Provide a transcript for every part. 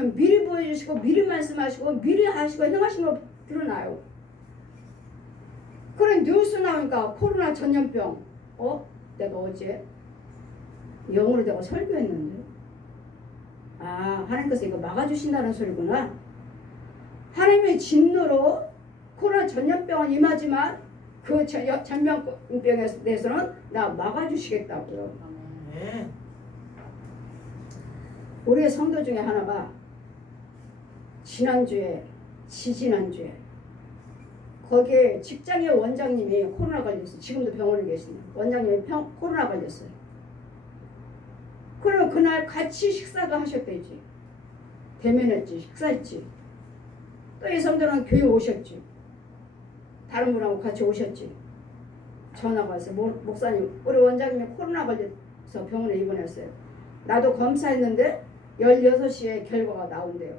하나님은 미리 보여주시고 미리 말씀하시고 미리 하시고 행하신 거 드러나요. 그런 뉴스 나오니까 코로나 전염병. 내가 어제 영어로 내가 설교했는데 하나님께서 이거 막아주신다는 소리구나. 하나님의 진노로 코로나 전염병은 임하지만 그 전염병에 대해서는 나 막아주시겠다고요. 우리의 성도 중에 하나가 지난주에 지지난주에 거기에 직장의 원장님이 코로나 걸렸어요. 지금도 병원에 계시네요. 원장님이 코로나 걸렸어요. 그러면 그날 같이 식사도 하셨대지. 대면했지. 식사했지. 또 이 성도는 교회 오셨지. 다른 분하고 같이 오셨지. 전화가 왔어요. 목사님, 우리 원장님이 코로나 걸려서 병원에 입원했어요. 나도 검사했는데 16시에 결과가 나온대요.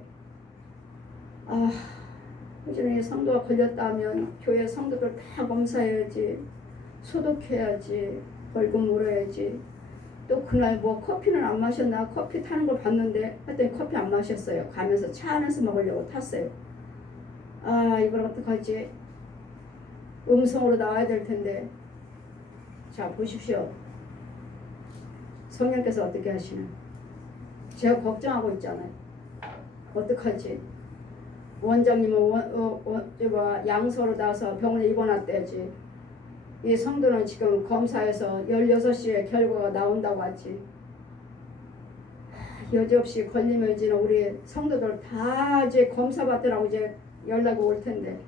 이제는 성도가 걸렸다면 교회 성도들 다 검사해야지, 소독해야지, 벌금 물어야지. 또 그날 커피는 안 마셨나? 커피 타는 걸 봤는데 하여튼 커피 안 마셨어요. 가면서 차 안에서 먹으려고 탔어요. 이걸 어떡하지? 음성으로 나와야 될 텐데. 자, 보십시오. 성령께서 어떻게 하시나? 제가 걱정하고 있잖아요. 어떡하지? 원장님은 양서로 나서 병원에 입원했대지. 이 성도는 지금 검사해서 16시에 결과가 나온다고 하지. 여지없이 걸리면 이제 우리 성도들 다 이제 검사 받으라고 이제 연락이 올 텐데.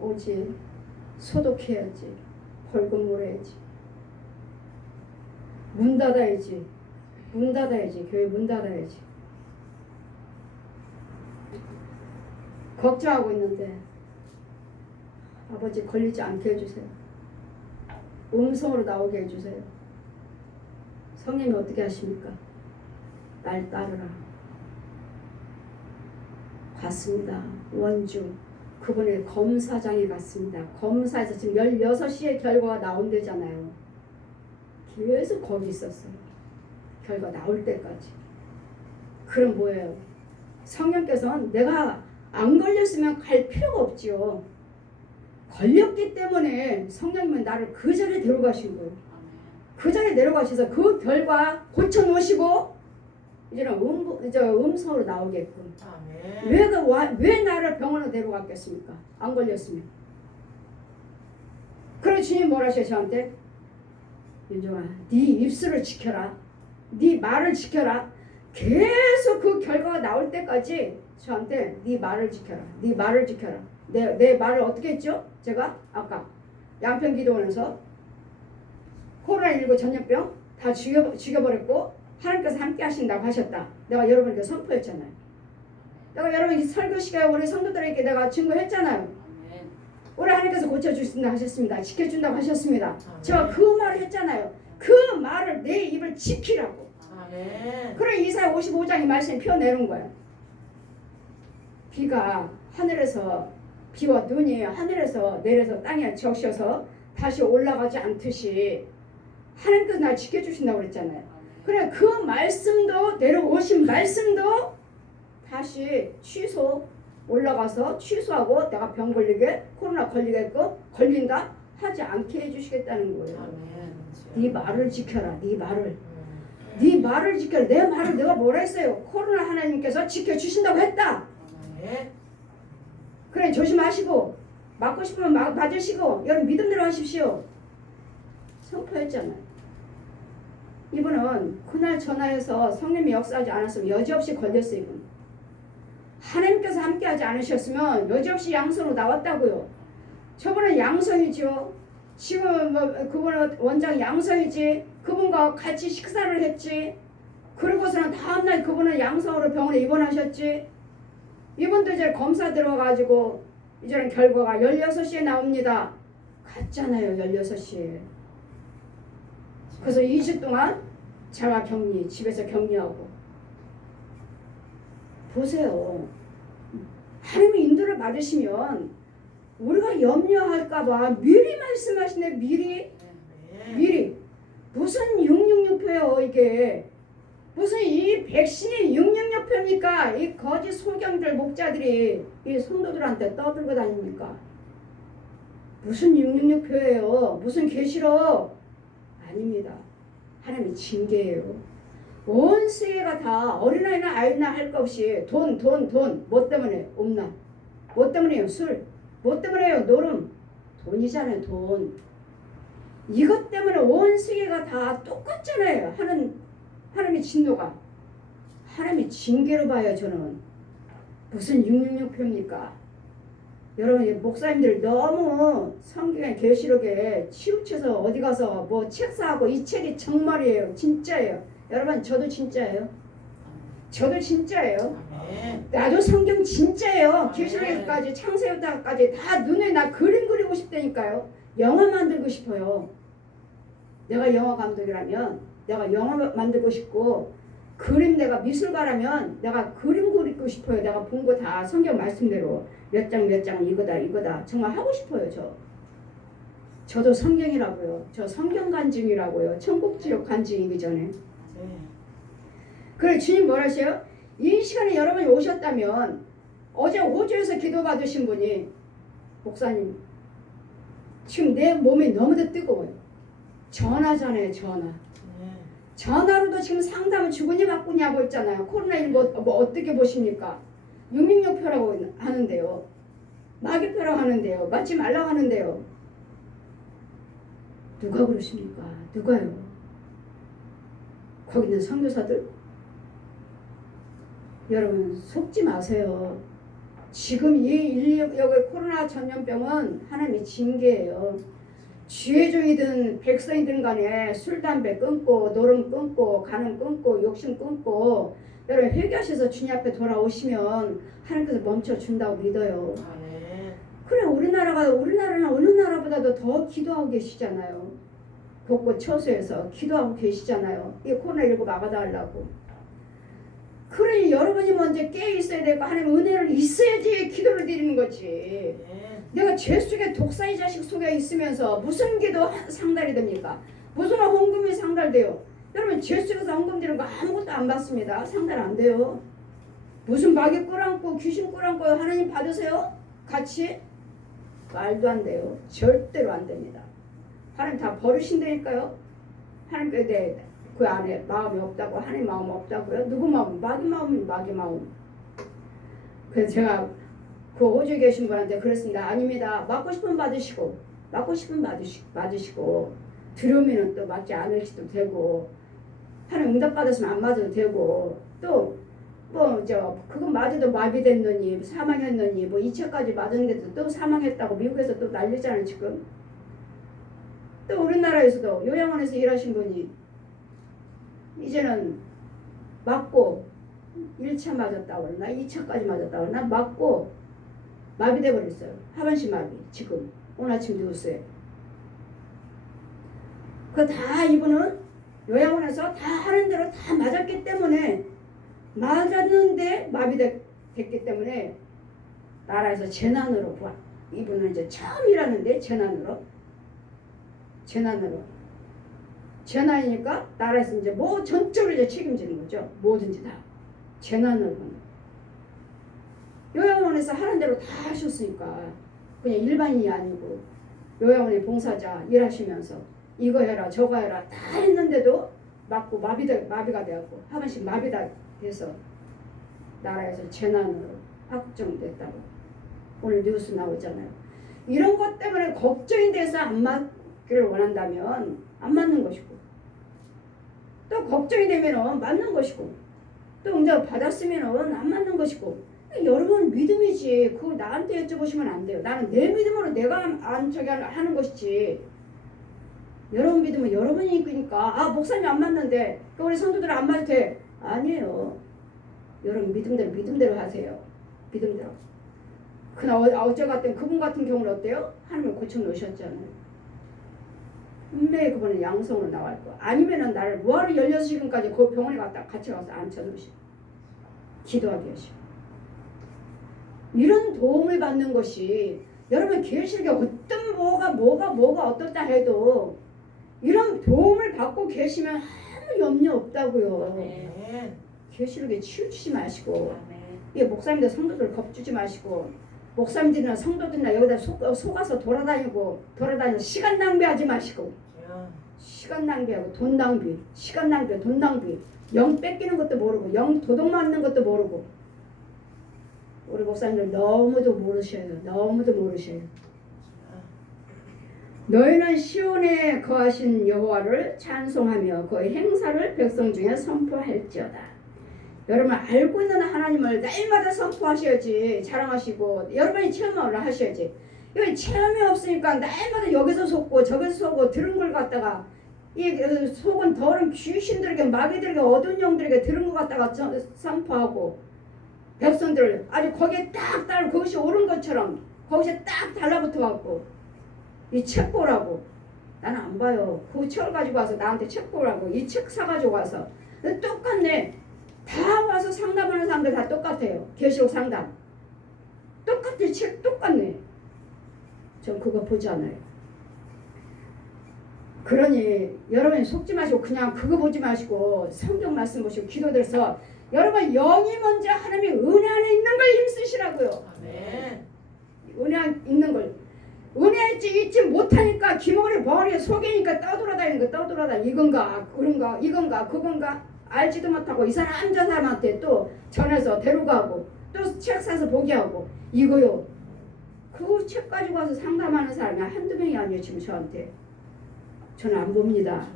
오지. 소독해야지. 벌금 물어야지. 문 닫아야지. 문 닫아야지. 교회 문 닫아야지. 걱정하고 있는데 아버지 걸리지 않게 해주세요. 음성으로 나오게 해주세요. 성령이 어떻게 하십니까? 날 따르라. 갔습니다. 원주 그분의 검사장에 갔습니다. 검사에서 지금 16시에 결과가 나온대잖아요. 계속 거기 있었어요. 결과 나올 때까지. 그럼 뭐예요? 성령께서는 내가 안 걸렸으면 갈 필요가 없지요. 걸렸기 때문에 성령님은 나를 그 자리에 데려가신 거예요. 그 자리에 내려가셔서 그 결과 고쳐놓으시고 이제는 음성으로 나오게끔. 왜 나를 병원으로 데려갔겠습니까? 안 걸렸으면. 그럼 주님 뭐라 하셔요 저한테? 윤종아, 네 입술을 지켜라. 네 말을 지켜라. 계속 그 결과가 나올 때까지 저한테 네 말을 지켜라. 네 말을 지켜라. 내 말을 어떻게 했죠? 제가 아까 양평기도원에서 코로나19 전염병 다 죽여버렸고 하나님께서 함께 하신다고 하셨다. 내가 여러분께 선포했잖아요. 내가 여러분 설교 시간에 우리 성도들에게 내가 증거했잖아요. 우리 하나님께서 고쳐주신다 하셨습니다. 지켜준다고 하셨습니다. 제가 그 말을 했잖아요. 그 말을 내 입을 지키라고. 그래 이사야 55장의 말씀이 펴내는 거예요. 비가 하늘에서 비와 눈이 하늘에서 내려서 땅에 적셔서 다시 올라가지 않듯이 하나님께서 날 지켜주신다고 그랬잖아요. 그래 그 말씀도 내려오신 말씀도 다시 올라가서 취소하고 내가 병 걸리게 코로나 걸리게끔 걸린다 하지 않게 해주시겠다는 거예요. 네 말을 지켜라. 네 말을. 네 말을 지켜라. 내 말을 내가 뭐라 했어요? 코로나 하나님께서 지켜주신다고 했다. 그래 조심하시고 맞고 싶으면 맞으시고 여러분 믿음대로 하십시오. 선포했잖아요. 이분은 그날 전화해서 성령이 역사하지 않았으면 여지없이 걸렸어요. 이분. 하나님께서 함께하지 않으셨으면 여지없이 양성으로 나왔다고요. 저분은 양성이죠. 지금 그분은 원장 양성이지. 그분과 같이 식사를 했지. 그리고서는 다음날 그분은 양성으로 병원에 입원하셨지. 이분도 이제 검사 들어가가지고 이제는 결과가 16시에 나옵니다. 갔잖아요. 16시에. 그래서 2주 동안 자가 격리, 집에서 격리하고. 보세요. 하나님의 인도를 받으시면 우리가 염려할까봐 미리 말씀하시네. 미리. 무슨 666표예요 이게. 무슨 이 백신이 666표입니까? 뭡니까? 이 거짓 소경들 목자들이 이 성도들한테 떠들고 다닙니까? 무슨 666표예요? 무슨 계시록? 아닙니다. 하나님의 징계예요. 온 세계가 다 어린아이나 아이나 할 것 없이 돈. 뭐 때문에? 없나? 뭐 때문에요? 술. 뭐 때문에요? 노름. 돈이잖아요. 돈. 이것 때문에 온 세계가 다 똑같잖아요. 하나님의 진노가. 하나님의 징계로 봐요. 저는. 무슨 666표입니까? 여러분 목사님들 너무 성경의 계시록에 치우쳐서 어디 가서 뭐 책 사고 이 책이 정말이에요. 진짜예요. 여러분 저도 진짜예요. 저도 진짜예요. 나도 성경 진짜예요. 계시록에까지 창세부터까지 다 눈에 나 그림 그리고 싶다니까요. 영화 만들고 싶어요. 내가 영화 감독이라면 내가 영화 만들고 싶고 그림 내가 미술가라면 내가 그림 그리고 싶어요. 내가 본 거 다 성경 말씀대로 몇 장 이거다 정말 하고 싶어요. 저도 성경이라고요. 저 성경 간증이라고요. 천국 지옥 간증이기 전에. 그래 주님 뭐라셔요? 이 시간에 여러분이 오셨다면 어제 호주에서 기도 받으신 분이 목사님 지금 내 몸이 너무도 뜨거워요. 전화잖아요. 전화로도 지금 상담을 주거니 받거니 하고 있잖아요. 코로나19 뭐 어떻게 보십니까? 666표라고 하는데요. 마귀표라고 하는데요. 맞지 말라고 하는데요. 누가 그러십니까? 누가요? 거기 있는 선교사들? 여러분 속지 마세요. 지금 이 인력의 코로나 전염병은 하나님의 징계예요. 주의 종이든 백성이든 간에 술, 담배 끊고 노름 끊고 간음 끊고 욕심 끊고 여러분 회개하셔서 주님 앞에 돌아오시면 하나님께서 멈춰준다고 믿어요. 그래 우리나라는 어느 나라보다도 더 기도하고 계시잖아요. 곳곳 처소에서 기도하고 계시잖아요. 이 코로나19 막아달라고. 그러니 여러분이 먼저 깨어 있어야 되고 하나님 은혜를 있어야지 기도를 드리는 거지. 내가 죄 속에 독사의 자식 속에 있으면서 무슨 기도 상달이 됩니까? 무슨 헌금이 상달돼요? 여러분 죄 속에서 헌금 드리는 거 아무것도 안 받습니다. 상달 안 돼요. 무슨 마귀 끌어안고 귀신 끌어안고 하나님 받으세요? 같이? 말도 안 돼요. 절대로 안 됩니다. 하나님 다 버리신다니까요. 하나님께 그 안에 마음이 없다고 하나님 마음 없다고요? 누구 마음? 마귀 마음. 그래서 제가 그 호주에 계신 분한테 그랬습니다. 아닙니다. 맞고 싶으면 맞으시고 맞으시고 두려우면 또 맞지 않으셔도 되고 하나님 응답 받았으면 안 맞아도 되고 또 그건 맞아도 마비됐느니 사망했느니 2차까지 맞았는데도 또 사망했다고 미국에서 또 난리잖아요 지금. 또 우리나라에서도 요양원에서 일하신 분이 이제는 맞고 1차 맞았다고 그러나 2차까지 맞았다고 그러나 맞고 마비돼 버렸어요. 하반신 마비 지금 오늘 아침 뉴스에. 그 다 이분은 요양원에서 다 하는 대로 다 맞았기 때문에 맞았는데 마비됐기 때문에 나라에서 재난으로 보아. 이분은 이제 처음 일하는데 재난이니까 나라에서 이제 뭐 전적으로 이제 책임지는 거죠. 뭐든지 다 재난으로. 요양원에서 하는 대로 다 하셨으니까 그냥 일반인이 아니고 요양원의 봉사자 일하시면서 이거 해라 저거 해라 다 했는데도 맞고 마비가 되었고 하반신 마비가 돼서 나라에서 재난으로 확정됐다고 오늘 뉴스 나오잖아요. 이런 것 때문에 걱정이 돼서 안 맞기를 원한다면 안 맞는 것이고 또 걱정이 되면 맞는 것이고 또 응답 받았으면 안 맞는 것이고 여러분 믿음이지 그거 나한테 여쭤보시면 안 돼요. 나는 내 믿음으로 내가 하는 것이지 여러분 믿음은 여러분이 이끄니까 목사님 안 맞는데 우리 성도들 안 맞을 때 아니에요. 여러분 믿음대로 하세요. 믿음대로. 그날 어제 같은 그분 같은 경우는 어때요? 하나님을 고쳐놓으셨잖아요. 분명히 그분은 양성으로 나갈 거. 아니면은 나를 뭐하러 16시간까지 그 병원에 같이 가서 앉혀놓으시고 기도하게 하시고 이런 도움을 받는 것이 여러분 계시록에 어떤 뭐가 어떻다 해도 이런 도움을 받고 계시면 아무 염려 없다고요. 계시록에 치우치지 마시고 이 목사님들 성도들 겁주지 마시고 목사님들이나 성도들이나 여기다 속아서 돌아다니고 시간 낭비하지 마시고 시간 낭비하고 돈 낭비 시간 낭비 돈 낭비 영 뺏기는 것도 모르고 영 도둑 맞는 것도 모르고 우리 목사님들 너무도 모르셔요. 너희는 시온에 거하신 여호와를 찬송하며 그의 행사를 백성 중에 선포할지어다. 여러분 알고 있는 하나님을 날마다 선포하셔야지 자랑하시고 여러분이 체험을 하셔야지. 이거 체험이 없으니까 날마다 여기서 속고 저기서 속고 들은 걸 갖다가 이 속은 더러운 귀신들에게 마귀들에게 어두운 영들에게 들은 것 갖다가 선포하고 백성들 아주 거기에 딱 따로 그것이 옳은 것처럼 거기서 딱 달라붙어 갖고 이 책 보라고 나는 안 봐요. 그 책을 가지고 와서 나한테 책 보라고 이 책 사가지고 와서 똑같네. 다 와서 상담하는 사람들 다 똑같아요. 계시록 상담 똑같아. 책 똑같네. 전 그거 보지 않아요. 그러니 여러분이 속지 마시고 그냥 그거 보지 마시고 성경 말씀 보시고 기도드려서 여러분 영이 먼저 하나님의 은혜 안에 있는 걸 힘쓰시라고요. 아멘. 은혜 안에 있는 걸 은혜 있지 못하니까 기머리 머리에 속이니까 떠돌아다니는 이건가 그건가 알지도 못하고 이 사람 저 사람한테 또 전해서 데려가고 또 책 사서 보게 하고 이거요. 그 책 가지고 와서 상담하는 사람이 한두 명이 아니에요. 지금 저한테. 저는 안 봅니다.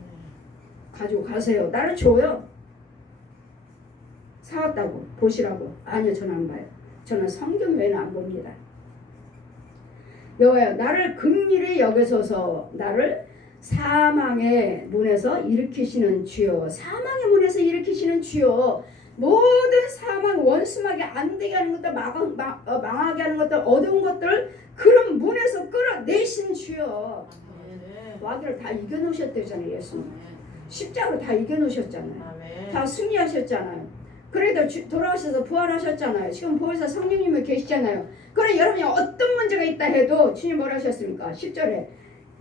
가지고 가세요. 나를 줘요. 사왔다고 보시라고. 아니요, 저는 안 봐요. 저는 성경 외에는 안 봅니다. 여호와여 나를 긍휼히 여기소서. 나를 사망의 문에서 일으키시는 주여. 사망의 문에서 일으키시는 주여. 모든 사망 원수막이 안 되게 하는 것들 망하게 하는 것들 어두운 것들 그런 문에서 끌어내신 주여. 마귀를 다 이겨놓으셨대잖아요. 예수님 십자가로 다 이겨놓으셨잖아요. 다 승리하셨잖아요. 그래도 돌아오셔서 부활하셨잖아요. 지금 보혜사 성령님이 계시잖아요. 그래 여러분이 어떤 문제가 있다 해도 주님 뭐라 하셨습니까? 10절에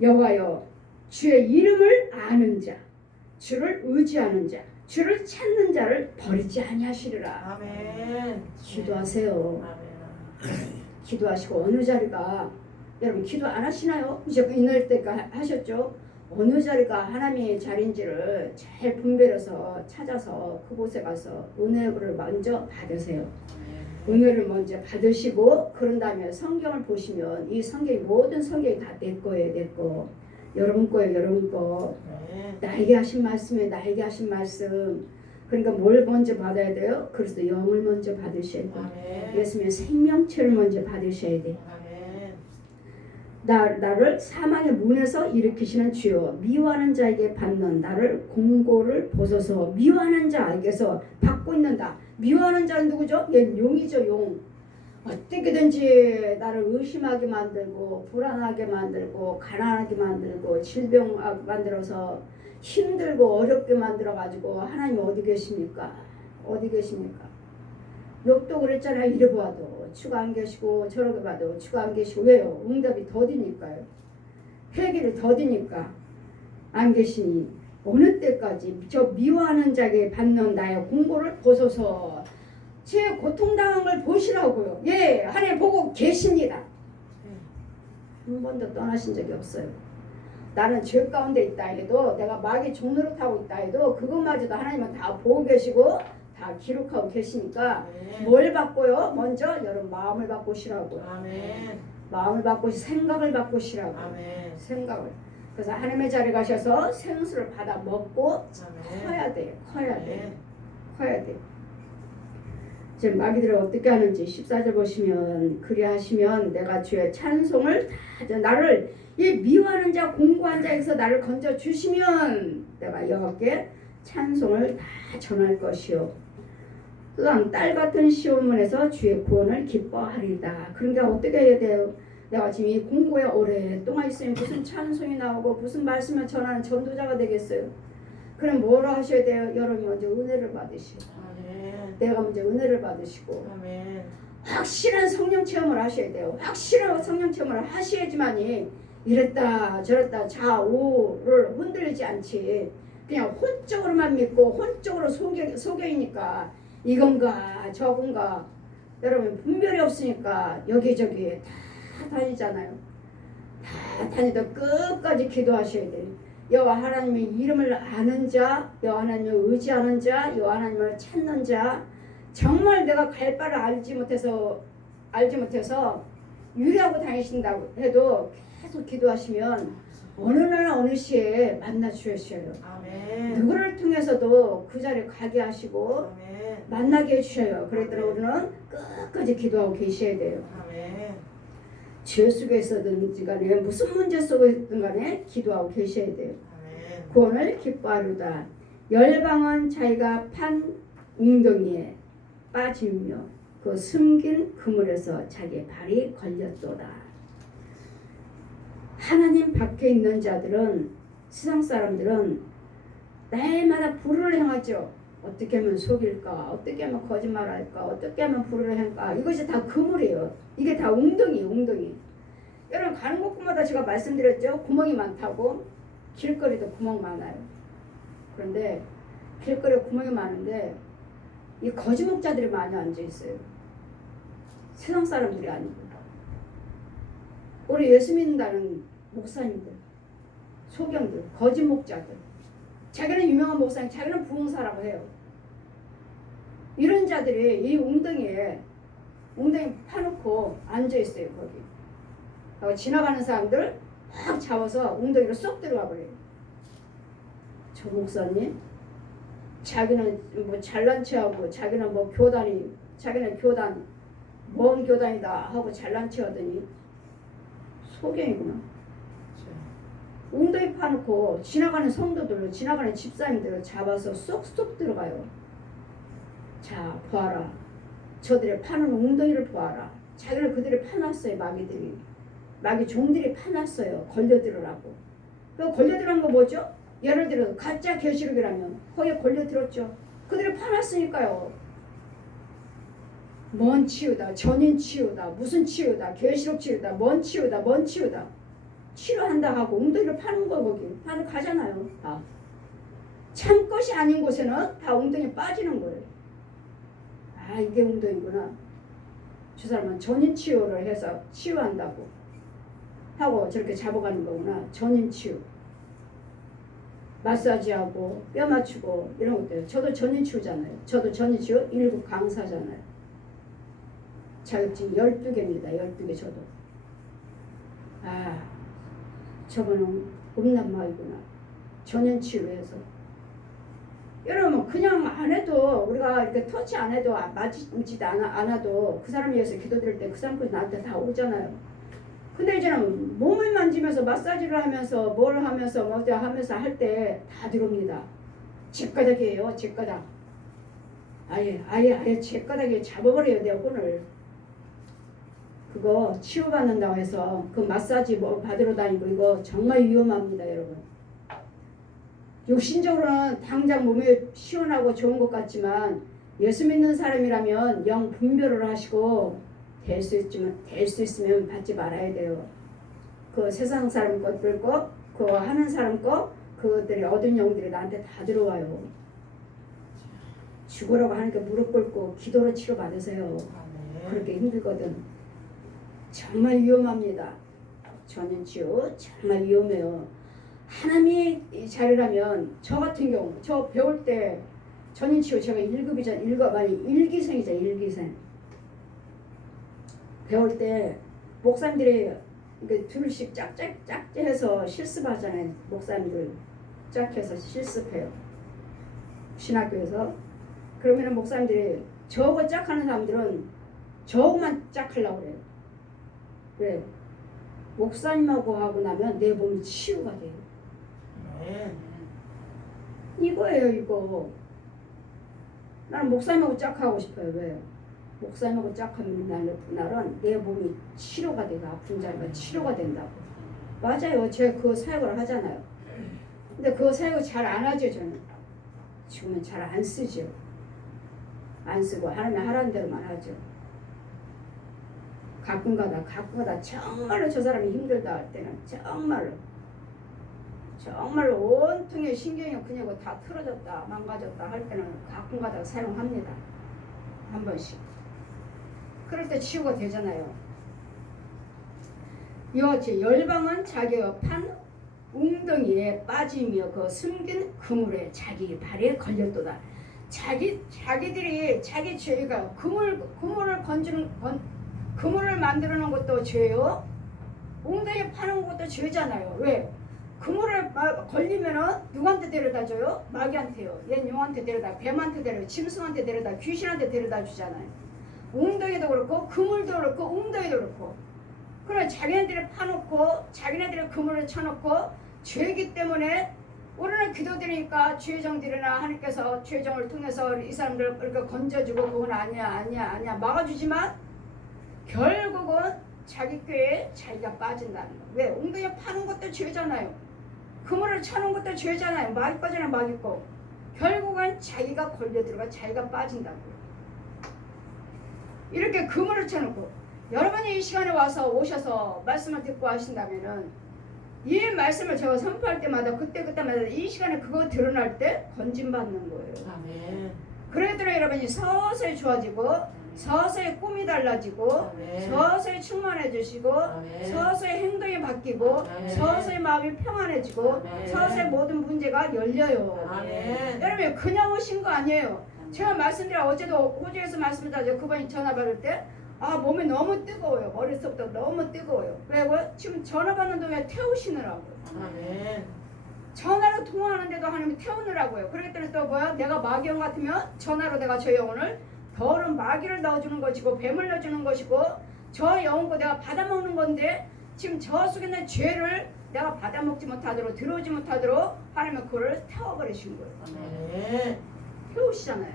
여호와여 주의 이름을 아는 자 주를 의지하는 자 주를 찾는 자를 버리지 아니하시리라. 아멘. 기도하세요. 아멘. 기도하시고 어느 자리가 여러분 기도 안 하시나요? 이제 이날 때가 하셨죠? 어느 자리가 하나님의 자리인지를 잘 분별해서 찾아서 그곳에 가서 은혜를 먼저 받으세요. 은혜를 먼저 받으시고 그런 다음에 성경을 보시면 이 성경이 모든 성경이 다 내 거예요. 내 거. 여러분 거예요. 여러분 거. 나에게 하신 말씀에 나에게 하신 말씀. 그러니까 뭘 먼저 받아야 돼요? 그래서 영을 먼저 받으셔야 돼요. 예수님의 생명체를 먼저 받으셔야 돼요. 나를 사망의 문에서 일으키시는 주여 미워하는 자에게 받는 나를 공고를 벗어서 미워하는 자에게서 받고 있는다. 미워하는 자는 누구죠? 얘 용이죠. 용. 어떻게든지 나를 의심하게 만들고 불안하게 만들고 가난하게 만들고 질병 만들어서 힘들고 어렵게 만들어가지고 하나님 어디 계십니까? 어디 계십니까? 욥도 그랬잖아요. 이래 봐도 주가 안 계시고 저렇게 봐도 주가 안 계시고 왜요? 응답이 더디니까요. 회개를 더디니까 안 계시니 어느 때까지 저 미워하는 자에게 받는 나의 공고를 보소서. 제 고통당한 걸 보시라고요. 예, 하나님 보고 계십니다. 한 번도 떠나신 적이 없어요. 나는 죄 가운데 있다 해도 내가 마귀 종노릇하고 있다 해도 그것마저도 하나님은 다 보고 계시고 다 기록하고 계시니까 뭘 바꿔요? 먼저 여러분 마음을 바꾸시라고요. 마음을 바꾸시 생각을 바꾸시라고. 생각을. 그래서 하나님의 자리에 가셔서 생수를 받아 먹고 커야 돼요. 커야 돼요. 지금 마귀들을 어떻게 하는지 14절 보시면 그리하시면 내가 주의 찬송을 다 나를 이 미워하는 자 공고한 자에서 나를 건져 주시면 내가 여호와께 찬송을 다 전할 것이요 또한 딸 같은 시온문에서 주의 구원을 기뻐하리다. 그러니까 어떻게 해야 돼요? 내가 지금 이 공고에 오랫동안 있으면 무슨 찬송이 나오고 무슨 말씀을 전하는 전도자가 되겠어요? 그럼 뭐로 하셔야 돼요? 여러분 먼저 은혜를 받으시고 내가 먼저 은혜를 받으시고 확실한 성령 체험을 하셔야 돼요. 확실한 성령 체험을 하셔야지만이 이랬다 저랬다 좌우를 흔들리지 않지. 그냥 혼적으로만 믿고 혼적으로 속여이니까 이건가 저건가 여러분 분별이 없으니까 여기저기 다 다니잖아요. 다 다니도 끝까지 기도하셔야 돼요. 여호와 하나님의 이름을 아는 자, 여호와 하나님을 의지하는 자, 여호와 하나님을 찾는 자, 정말 내가 갈 바를 알지 못해서 유리하고 다니신다고 해도 계속 기도하시면 어느 날 어느 시에 만나 주셔요. 아멘. 누구를 통해서도 그 자리에 가게 하시고 아멘. 만나게 해주셔요. 그랬더니 우리는 끝까지 기도하고 계셔야 돼요. 아멘. 죄 속에 있었든지 간에 무슨 문제 속에 있든 간에 기도하고 계셔야 돼요. 아멘. 구원을 기뻐하리다. 열방은 자기가 판 웅덩이에 빠지며 그 숨긴 그물에서 자기 발이 걸렸도다. 하나님 밖에 있는 자들은, 세상 사람들은 날마다 불을 행하죠. 어떻게 하면 속일까, 어떻게 하면 거짓말할까, 어떻게 하면 불을 행할까. 이것이 다 그물이에요. 이게 다 웅덩이에요. 웅덩이. 여러분 가는 곳마다 제가 말씀드렸죠. 구멍이 많다고. 길거리도 구멍 많아요. 그런데 길거리에 구멍이 많은데 이 거짓목자들이 많이 앉아있어요. 세상 사람들이 아니고. 우리 예수 믿는다는 목사님들, 소경들, 거짓목자들. 자기는 유명한 목사님, 자기는 부흥사라고 해요. 이런 자들이 이 웅덩이 파놓고 앉아있어요. 거기 지나가는 사람들 확 잡아서 웅덩이로 쏙 들어가 버려요. 저 목사님 자기는 뭐 잘난 체하고 자기는 뭐 자기는 교단 먼 교단이다 하고 잘난 체하더니 소경이구나. 웅덩이 파놓고 지나가는 성도들로 지나가는 집사님들을 잡아서 쏙쏙 들어가요. 자 보아라. 저들의 파는 웅덩이를 보아라. 자기를 그들이 파놨어요. 마귀 종들이 파놨어요. 걸려들으라고. 그 걸려들은 거 뭐죠? 예를 들어 가짜 계시록이라면 거기에 걸려들었죠. 그들이 파놨으니까요. 먼 치유다, 전인 치유다, 무슨 치유다, 계시록 치유다, 먼 치유다, 치료한다 하고 웅덩이를 파는 거 거기 다들 가잖아요. 다. 참 것이 아닌 곳에는 다 웅덩이에 빠지는 거예요. 아 이게 웅덩이구나. 저 사람은 전인 치유를 해서 치유한다고 하고 저렇게 잡아가는 거구나. 전인 치유. 마사지하고 뼈 맞추고 이런 것들. 저도 전인 치유잖아요. 저도 전인 치유 1급 강사잖아요. 자격증 12개입니다. 12개 저도. 아 저거는 음란마이구나. 전인 치유해서. 여러분 그냥 안 해도 우리가 이렇게 터치 안 해도 맞지도 않아도 그 사람에 의해서 기도드릴 때 그 사람까지 나한테 다 오잖아요. 근데 이제는 몸을 만지면서 마사지를 하면서 뭘 하면서 뭐 하면서 할 때 다 들어옵니다. 죗가닥이에요. 죗가닥. 아예 죗가닥에 잡아버려야 돼요. 끈을. 그거 치유받는다고 해서 그 마사지 뭐 받으러 다니고 이거 정말 위험합니다. 여러분. 육신적으로는 당장 몸이 시원하고 좋은 것 같지만 예수 믿는 사람이라면 영 분별을 하시고 될 수 있으면 받지 말아야 돼요. 그 세상 사람 것들 거, 그거 하는 사람 거, 그것들이 얻은 영들이 나한테 다 들어와요. 죽으라고 하니까 무릎 꿇고 기도로 치료받으세요. 그렇게 힘들거든. 정말 위험합니다. 전인치유 정말 위험해요. 하나님의 자리라면 저 같은 경우 저 배울 때 전인치유 제가 1기생이죠. 1기생. 배울 때 목사님들이 둘씩 짝해서 실습하잖아요. 목사님들 짝해서 실습해요. 신학교에서. 그러면 목사님들이 저거 짝하는 사람들은 저거만 짝하려고 그래요. 왜? 목사님하고 하고 나면 내 몸이 치유가 돼요. 이거예요. 이거. 나는 목사님하고 짝하고 싶어요. 왜요? 목사님하고 짝하면 날은 내 몸이 치료가 되고 아픈 자리가 치료가 된다고. 맞아요. 제가 그 사역을 하잖아요. 근데 그 사역을 잘 안 하죠. 저는. 지금은 잘 안 쓰죠. 안 쓰고 하나님 하라는 대로만 하죠. 가끔가다 정말로 저 사람이 힘들다 할 때는 정말로 온통에 신경이 그냥 다 틀어졌다 망가졌다 할 때는 가끔가다 사용합니다. 한 번씩. 그럴 때 치유가 되잖아요. 이와 같이 열방은 자기의 판 웅덩이에 빠지며 그 숨긴 그물에 자기 발에 걸렸도다. 자기들이 자기 죄가 그물을 그물을 만들어 놓은 것도 죄요. 웅덩이에 파는 것도 죄잖아요. 왜? 그물에 걸리면은 누구한테 데려다 줘요? 마귀한테요. 얘 용한테 데려다, 뱀한테 데려다, 짐승한테 데려다, 귀신한테 데려다 주잖아요. 웅덩이도 그렇고 그물도 그렇고 웅덩이도 그렇고. 그래 자기네들이 파놓고 자기네들이 그물을 쳐놓고 죄이기 때문에 우리는 기도드리니까 죄정들이나 하나님께서 죄정을 통해서 이 사람들을 이렇게 건져주고 그건 아니야 막아주지만 결국은 자기 꾀에 자기가 빠진다는 거. 왜? 웅덩이에 파는 것도 죄잖아요. 그물을 쳐놓은 것도 죄잖아요. 마귀 거잖아요. 마귀 거. 결국은 자기가 걸려들어가 자기가 빠진다고요. 이렇게 그물을 쳐놓고 여러분이 이 시간에 와서 오셔서 말씀을 듣고 하신다면은 이 말씀을 제가 선포할 때마다 그때마다 이 시간에 그거 드러날 때 건진받는 거예요. 아멘. 그래도 여러분이 서서히 좋아지고 서서히 꿈이 달라지고 아멘. 서서히 충만해지시고 아멘. 서서히 행동이 바뀌고 아멘. 서서히 마음이 평안해지고 아멘. 서서히 모든 문제가 열려요. 아멘. 여러분 그냥 오신 거 아니에요. 제가 말씀드려 어제도 호주에서 말씀드렸죠. 그분이 전화 받을 때 몸이 너무 뜨거워요. 머릿속도 너무 뜨거워요. 왜? 지금 전화 받는 동안 태우시느라고요. 아멘. 전화로 통화하는데도 하나님이 태우느라고요. 그랬더니 또 뭐야? 내가 마귀형 같으면 전화로 내가 저 영혼을 더러운 마귀를 넣어주는 것이고 뱀을 넣어주는 것이고 저 영혼को 내가 받아먹는 건데 지금 저 속에 있는 죄를 내가 받아먹지 못하도록 들어오지 못하도록 하나님은 그를 태워버리신 거예요. 아멘. 태우시잖아요.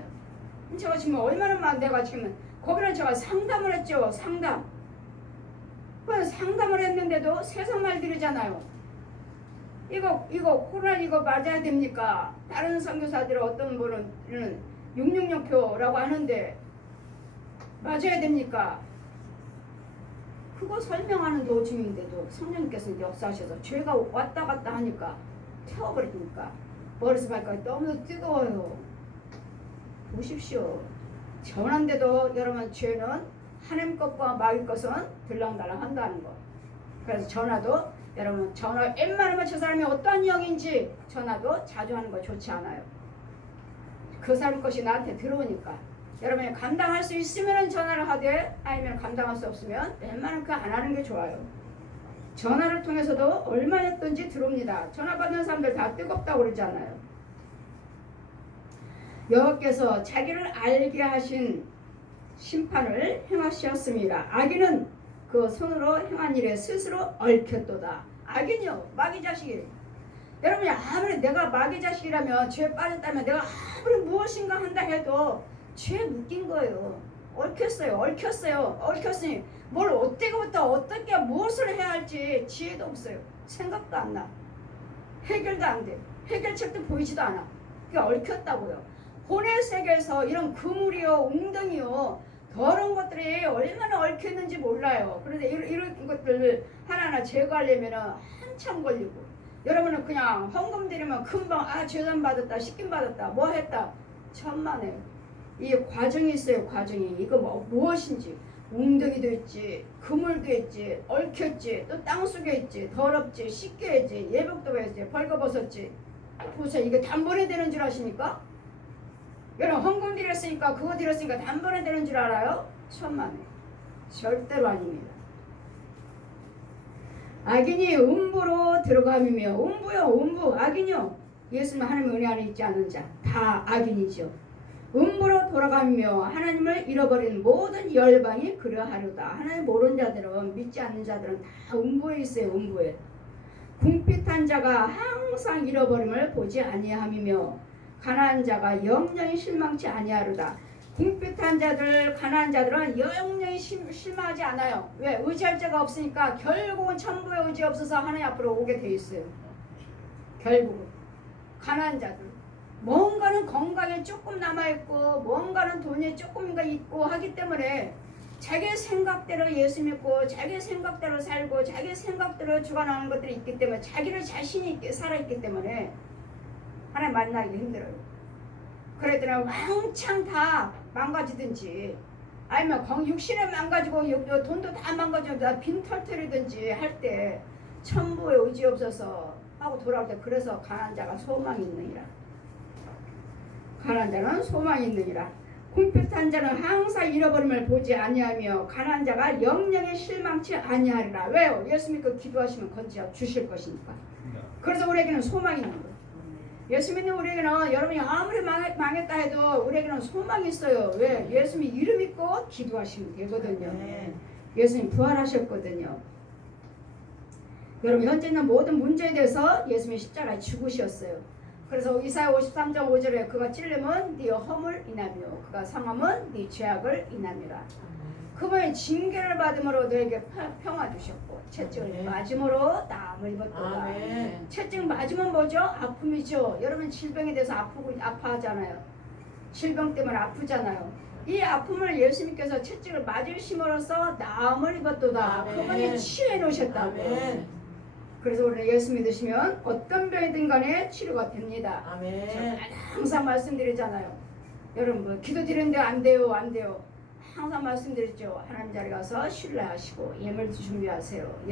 제가 지금 얼마나 내가 지금 거기는 제가 상담을 했죠. 상담. 그 상담을 했는데도 세상 말들이잖아요. 이거 코로나 이거 맞아야 됩니까? 다른 선교사들 어떤 분은 666표라고 하는데 맞아야 됩니까? 그거 설명하는 도중인데도 성령님께서 역사하셔서 죄가 왔다 갔다 하니까 태워버리니까 머리에서 발까지 너무 뜨거워요. 보십시오. 전한데도 여러분 죄는 하나님 것과 마귀 것은 들랑달랑 한다는 거. 그래서 전화도 여러분 전화 웬만하면 저 사람이 어떠한 영인지 전화도 자주 하는 거 좋지 않아요. 그 사람 것이 나한테 들어오니까 여러분이 감당할 수 있으면 전화를 하되 아니면 감당할 수 없으면 웬만하면 그거 안 하는 게 좋아요. 전화를 통해서도 얼마였든지 들어옵니다. 전화 받는 사람들 다 뜨겁다고 그러잖아요. 여호와께서 자기를 알게 하신 심판을 행하셨습니다. 악인은 그 손으로 행한 일에 스스로 얽혔도다. 악인이요 마귀 자식이. 여러분이 아무리 내가 마귀 자식이라면 죄에 빠졌다면 내가 아무리 무엇인가 한다 해도 죄에 묶인 거예요. 얽혔으니 뭘 어때부터 어떻게 무엇을 해야 할지 지혜도 없어요. 생각도 안 나. 해결도 안 돼. 해결책도 보이지도 않아. 그게 얽혔다고요. 혼의 세계에서 이런 그물이요 웅덩이요 더러운 것들이 얼마나 얽혔는지 몰라요. 그런데 이런 것들을 하나하나 제거하려면 한참 걸리고 여러분은 그냥 헌금 드리면 금방 죄단 받았다 씻김 받았다 뭐 했다 천만에 이 과정이 있어요. 과정이 이거 무엇인지 웅덩이도 있지 그물도 있지 얽혔지 또 땅속에 있지 더럽지 씻겨야지 예복도 해야지 벌거벗었지 보세요. 이게 단번에 되는 줄 아십니까? 여러분 헌금 드렸으니까 그거 드렸으니까 단번에 되는 줄 알아요? 천만에 절대로 아닙니다. 악인이 음부로 들어가며 음부 악인이요 예수님 하나님의 은혜 안에 있지 않은 자 다 악인이죠. 음부로 돌아가며 하나님을 잃어버린 모든 열방이 그러하려다. 하나님 모르는 자들은 믿지 않는 자들은 다 음부에 있어요. 음부에 궁핍한 자가 항상 잃어버림을 보지 아니함이며 가난한 자가 영영이 실망치 아니하로다. 궁핍한 자들, 가난한 자들은 영영이 실망하지 않아요. 왜? 의지할 자가 없으니까 결국은 천부에 의지 없어서 하나님 앞으로 오게 돼 있어요. 결국은 가난한 자들 뭔가는 건강에 조금 남아있고 뭔가는 돈이 조금인가 있고 하기 때문에 자기 생각대로 예수 믿고 자기 생각대로 살고 자기 생각대로 주관하는 것들이 있기 때문에 자기를 자신이 있게 살아있기 때문에 하나님 만나기 힘들어요. 그랬더니 왕창 다 망가지든지 아니면 육신을 망가지고 돈도 다 망가지고 나 빈털터리든지 할 때 천부에 의지 없어서 하고 돌아올 때 그래서 가난한 자가 소망이 있느니라. 가난한 자는 소망이 있느니라. 궁핍한 자는 항상 잃어버림을 보지 아니하며 가난한 자가 영영에 실망치 아니하리라. 왜요? 예수 믿고 기도하시면 건져 주실 것이니까. 그래서 우리에게는 소망이 있는 거예요. 예수 믿는 우리에게는 여러분이 아무리 망했다 해도 우리에게는 소망이 있어요. 왜? 예수님 이름 믿고 기도하시면 되거든요. 예수님 부활하셨거든요. 여러분 현재 있는 모든 문제에 대해서 예수님이 십자가에 죽으셨어요. 그래서 이사야 53장 5절에 그가 찔림은 네 허물 인하며 그가 상함은 네 죄악을 인함이라. 그분의 징계를 받음으로 너에게 평화 주셨고 채찍을 맞음으로 나음을 입었도다. 채찍 맞으면 뭐죠? 아픔이죠. 여러분 질병에 대해서 아파하잖아요. 질병 때문에 아프잖아요. 이 아픔을 예수님께서 채찍을 맞으심으로써 나음을 입었도다. 그분이 치유해 놓으셨다고. 그래서 우리는 예수 믿으시면 어떤 병이든 간에 치료가 됩니다. 아멘. 항상 말씀드리잖아요. 여러분 뭐 기도 드리는데 안 돼요. 항상 말씀드렸죠. 하나님 자리 가서 신뢰하시고 예물 준비하세요.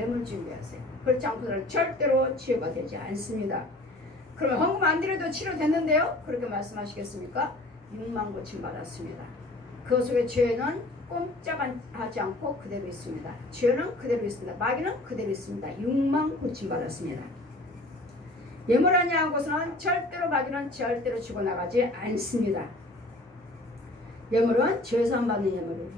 그렇지 않고서는 절대로 치유가 되지 않습니다. 그러면 헌금 안 드려도 치료됐는데요? 그렇게 말씀하시겠습니까? 6만 고침 받았습니다. 그 속에 죄는 꼼짝하지 않고 그대로 있습니다. 죄는 그대로 있습니다. 마귀는 그대로 있습니다. 6만 고침 받았습니다. 예물하냐 하고서는 절대로 마귀는 절대로 죽어나가지 않습니다. 예물은 죄사함 받는 예물이에요.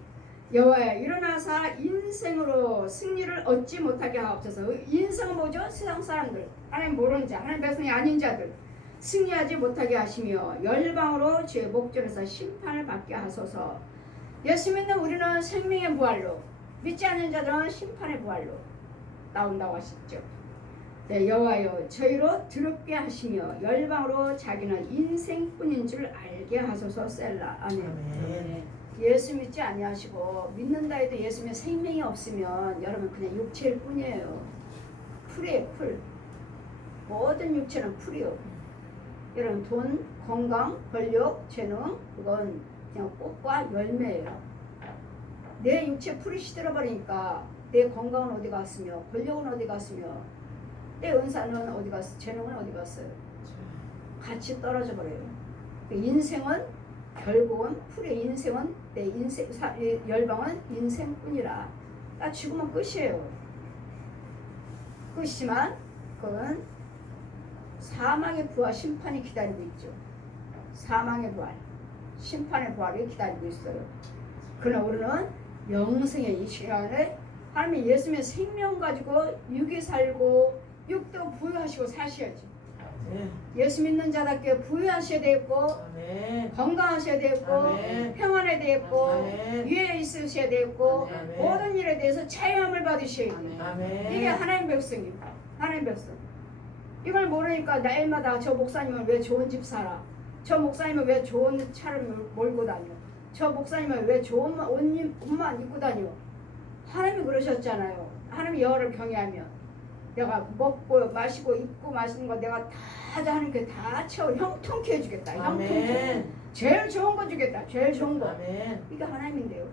여호와여 일어나사 인생으로 승리를 얻지 못하게 하옵소서. 인생은 뭐죠? 세상 사람들, 하나님 모르는 자, 하나님 백성이 아닌 자들 승리하지 못하게 하시며 열방으로 죄의 목전에서 심판을 받게 하소서. 예수 믿는 우리는 생명의 부활로, 믿지 않는 자들은 심판의 부활로 나온다고 하셨죠. 네, 여호와여 저희로 더럽게 하시며 열방으로 자기는 인생뿐인 줄 알게 하소서. 셀라. 아멘. 예수 믿지 아니하시고 믿는다 해도 예수님의 생명이 없으면 여러분 그냥 육체일 뿐이에요. 풀이에요. 풀. 모든 육체는 풀이요. 여러분 돈, 건강, 권력, 재능 그건 그냥 꽃과 열매예요. 내 육체 풀이 시들어버리니까 내 건강은 어디 갔으며 권력은 어디 갔으며 내 은사는 어디 갔어? 재능은 어디 갔어요? 같이 떨어져 버려요. 인생은 결국은 풀의 인생은 내 인생 열방은 인생뿐이라. 나 죽으면 끝이에요. 끝이지만 그건 사망의 부활 심판이 기다리고 있죠. 사망의 부활 심판의 부활이 기다리고 있어요. 그러나 우리는 영생의 이 시간에 하나님이 예수님의 생명 가지고 육이 살고 육도 부유하시고 사셔야지. 예수 믿는 자답게 부유하셔야 되겠고 건강하셔야 되겠고 평안해야 되겠고 위에 있으셔야 되겠고 모든 일에 대해서 체험을 받으셔야 돼요. 이게 하나님 백성입니다. 하나님 백성. 이걸 모르니까 날마다 저 목사님은 왜 좋은 집 살아? 저 목사님은 왜 좋은 차를 몰고 다녀? 저 목사님은 왜 좋은 옷만 입고 다녀? 하나님이 그러셨잖아요. 하나님이 여호와를 경외하면 내가 먹고 마시고 입고 마시는 거 내가 다 하나님께 다 채워 형통케 해주겠다. 형통케. 제일 좋은 거 주겠다. 제일 좋은 거. 이게 하나님인데요.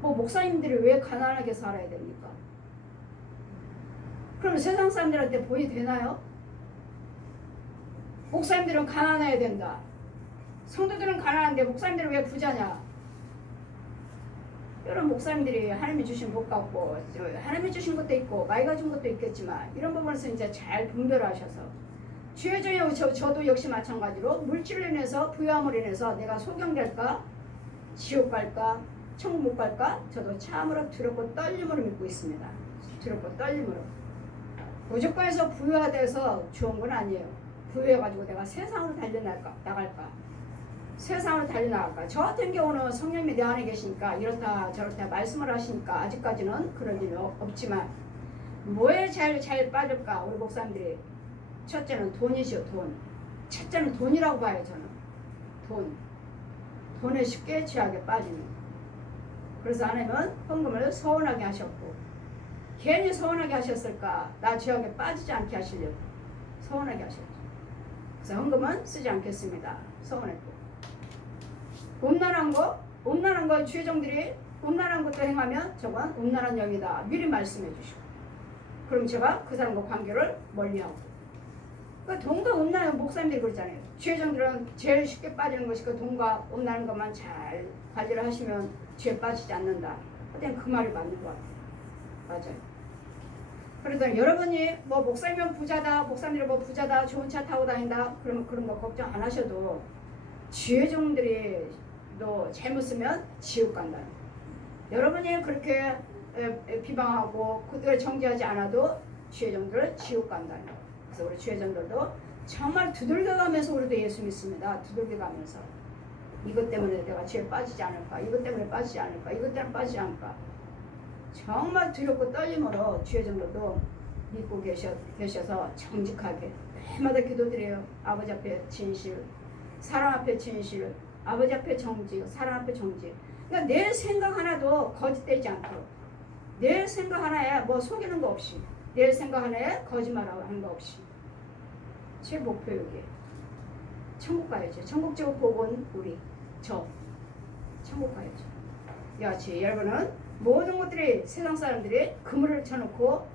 뭐 목사님들이 왜 가난하게 살아야 됩니까? 그럼 세상 사람들한테 보이 되나요? 목사님들은 가난해야 된다. 성도들은 가난한데 목사님들은 왜 부자냐? 여러 목사님들이 하나님이 주신 복 같고 하나님이 주신 것도 있고 마이가 준 것도 있겠지만 이런 부분에서 이제 잘 분별하셔서 주여 중에 저도 역시 마찬가지로 물질로 인해서 부유함으로 인해서 내가 소경될까 지옥 갈까 천국 못 갈까 저도 참으로 두렵고 떨림으로 믿고 있습니다. 두렵고 떨림으로. 무조건에서 부유하돼서 좋은 건 아니에요. 부유해가지고 내가 세상으로 달려나갈까? 세상으로 달려나갈까? 저 같은 경우는 성령님이 내 안에 계시니까 이렇다 저렇다 말씀을 하시니까 아직까지는 그런 일이 없지만 뭐에 잘 빠질까? 우리 목사님들이 첫째는 돈이죠. 돈. 첫째는 돈이라고 봐요. 저는 돈에 쉽게 죄악에 빠지는. 그래서 하나님은 헌금을 서운하게 하셨고 괜히 서운하게 하셨을까? 나 죄악에 빠지지 않게 하시려고 서운하게 하셨죠. 그래서 헌금은 쓰지 않겠습니다. 서운했고 음란한 거 주의종들이 음란한 것도 행하면 저건 음란한 영이다. 미리 말씀해 주시고. 그럼 제가 그 사람과 관계를 멀리하고. 그 돈과 음란한 목사님들이 그러잖아요. 주의종들은 제일 쉽게 빠지는 것이 그 돈과 음란한 것만 잘 관리를 하시면 죄에 빠지지 않는다. 그때 그 말이 맞는 것 같아요. 맞아요. 그러더니 여러분이 뭐 목사님은 부자다, 목사님이 뭐 부자다, 좋은 차 타고 다닌다, 그러면 그런 거 걱정 안 하셔도 지혜종들이 너 잘못 쓰면 지옥 간다. 여러분이 그렇게 비방하고 그들을 정죄하지 않아도 지혜종들 지옥 간다. 그래서 우리 지혜종들도 정말 두들겨가면서 우리도 예수 믿습니다. 두들겨가면서 이것 때문에 내가 죄에 빠지지 않을까, 이것 때문에 빠지지 않을까, 이것 때문에 빠지지 않을까. 정말 두렵고 떨림으로 주의정도도 믿고 계셔서 정직하게 매일마다 기도드려요. 아버지 앞에 진실, 사람 앞에 진실, 아버지 앞에 정직, 사람 앞에 정직. 그러니까 내 생각 하나도 거짓되지 않도록, 내 생각 하나에 뭐 속이는 거 없이, 내 생각 하나에 거짓말하는 거 없이. 제 목표 여기 천국 가야죠. 천국적 복은 우리 천국 가야죠. 여하튼 여러분은 모든 것들이 세상 사람들이 그물을 쳐놓고,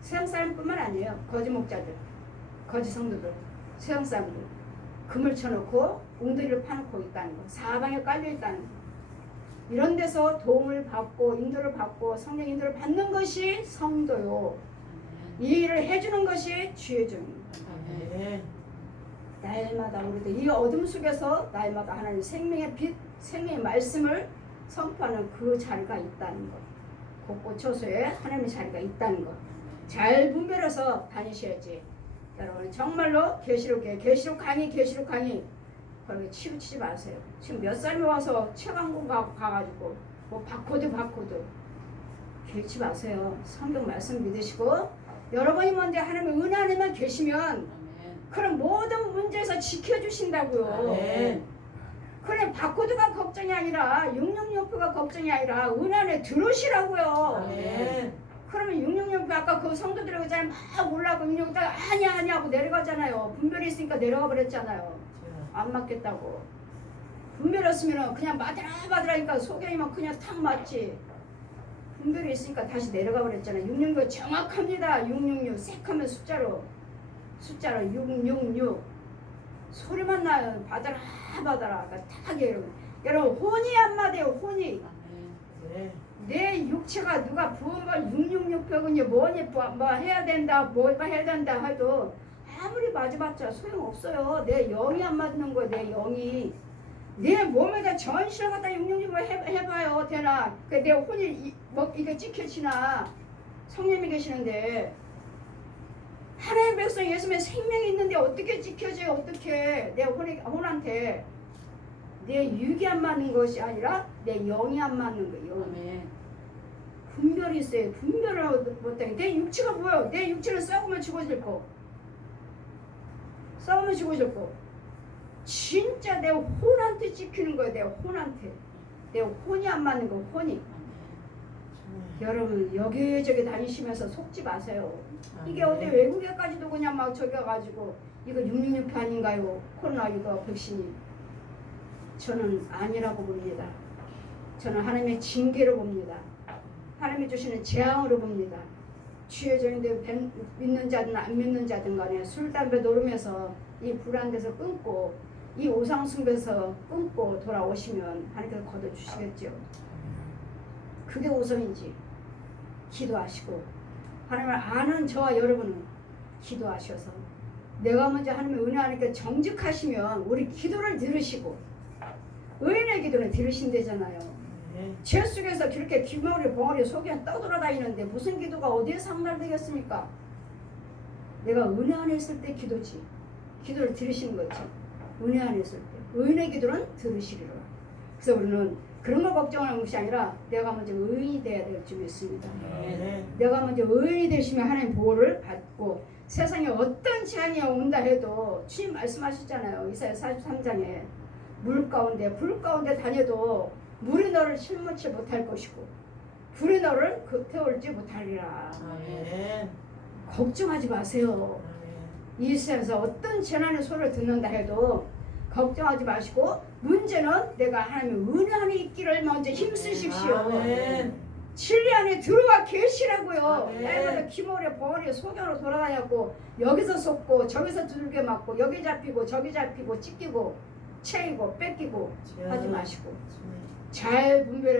세상 사람뿐만 아니에요. 거짓 목자들, 거짓 성도들, 세상 사람들 그물 쳐놓고 웅덩이를 파놓고 있다는 거, 사방에 깔려 있다는 거. 이런 데서 도움을 받고 인도를 받고 성령 인도를 받는 것이 성도요. 이 일을 해주는 것이 주의 종입니다. 날마다 우리도 이 어둠 속에서 날마다 하나님 생명의 빛, 생명의 말씀을 선포하는 그 자리가 있다는 것. 곳곳 처소에 하나님의 자리가 있다는 것. 잘 분별해서 다니셔야지. 여러분 정말로 계시록 강의 그렇게 치우치지 마세요. 지금 몇 살이 와서 책 한 권 가가지고 뭐 바코드 개치 마세요. 성경 말씀 믿으시고 여러분이 먼저 하나님의 은혜 안에만 계시면 그런 모든 문제에서 지켜주신다고요. 그래 바코드가 걱정이 아니라 666표가 걱정이 아니라 은혜 안에 들으시라고요. 그러면 666표 아까 그 성도들이 그냥 막 올라가고 666표 아니야 하고 내려가잖아요. 분별이 있으니까 내려가 버렸잖아요. 안 맞겠다고. 분별했으면 그냥 마드라마드라니까 소견이만 그냥 탁 맞지. 분별이 있으니까 다시 내려가 버렸잖아요. 666 정확합니다. 666 색하면 숫자로 666 소리만 나요. 받아라 딱 여러분 혼이 안 맞아요. 혼이. 내 육체가 누가 부어가 666표군요. 뭐니 뭐 해야 된다 해도 아무리 맞아봤자 소용없어요. 내 영이 안 맞는 거야. 내 영이. 내 몸에다 전시를 갖다 666을 해봐요. 되나. 내 혼이 이게 찍혀지나. 성령이 계시는데 하나님의 백성 예수님의 생명이 있는데 어떻게 지켜져요? 어떻게 내 혼한테 내 육이 안 맞는 것이 아니라 내 영이 안 맞는 거예요. 분별이 있어요. 분별을 못하게. 내 육체가 뭐예요? 내 육체는 썩으면 죽어질 거. 진짜 내 혼한테 지키는 거예요. 내 혼한테. 내 혼이 안 맞는 거. 혼이. 여러분 여기저기 다니시면서 속지 마세요. 이게 어디 외국에까지도 그냥 막 저기 가가지고 이거 666표 아닌가요? 코로나 이거 백신이. 저는 아니라고 봅니다. 저는 하나님의 징계로 봅니다. 하나님이 주시는 재앙으로 봅니다. 주의 종인데 믿는 자든 안 믿는 자든 간에 술, 담배 노름에서 이 불안돼서 끊고 이 우상 숭배에서 끊고 돌아오시면 하나님께서 거둬주시겠죠. 그게 우선이지. 기도하시고 하나님을 아는 저와 여러분은 기도하셔서 내가 먼저 하나님의 은혜 하니까 정직하시면 우리 기도를 들으시고 의인의 기도는 들으신대잖아요. 죄 속에서 그렇게 벙어리 속에 떠돌아다니는데 무슨 기도가 어디에 상달되겠습니까? 내가 은혜 안에 있을 때 기도지. 기도를 들으시는 거지. 은혜 안에 있을 때. 의인의 기도는 들으시리라. 그래서 우리는 그런 거 걱정하는 것이 아니라 내가 먼저 의인이 돼야 될 줄 믿습니다. 내가 먼저 의인이 되시면 하나님 보호를 받고 세상에 어떤 재앙이 온다 해도 주님 말씀하셨잖아요. 이사야 43장에 물 가운데 불 가운데 다녀도 물이 너를 실무치 못할 것이고 불이 너를 태울지 못하리라. 걱정하지 마세요. 이 세상에서 어떤 재난의 소리를 듣는다 해도 걱정하지 마시고 문제는 내가 하나님의 은혜함이 있기를 먼저 힘쓰십시오. 아멘. 진리 안에 들어와 계시라고요. 아멘. 내가 기모레 버리 소견으로 돌아다녔고 여기서 쏟고 저기서 두들겨 맞고 여기 잡히고 저기 잡히고 찢기고 채이고 뺏기고 하지 마시고 잘 분별해